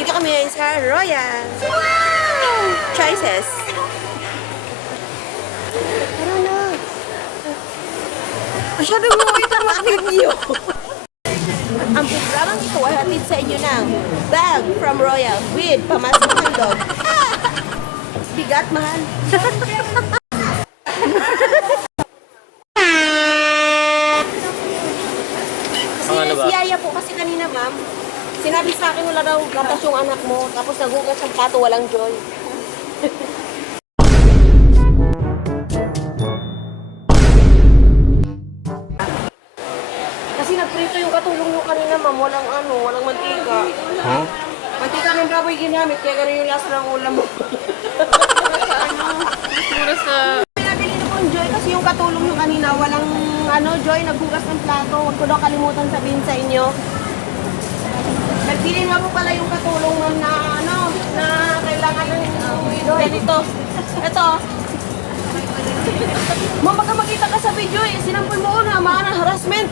Dito kami ngayon sa Royal. Wow! Choices. Tara na. Masyado mo ito mag-video. Ang programang ito ay hatid sa inyo ng bag from Royal with pamasok ng dog. Bigat, mahal. Si Yaya po kasi kanina, ma'am, sinabi sa akin wala daw gatas yung anak mo, tapos nagugas ang pato, walang joy. Kasi nagprito yung katulong nyo kanina, ma'am, walang mantika. Huh? Mantika ng baboy ginamit, kaya ganun yung lasa ng ulam mo. Puro sa... Pinabili na po yung joy kasi yung katulong nyo kanina, walang joy, naghugas ng plato. Huwag ko daw kalimutan sabihin sa inyo. Nagbili nga po pala yung katulong ma'am na kailangan ng ganito. Ito. Ma'am, baka makita ka sa video eh. Sinampol mo na, harassment.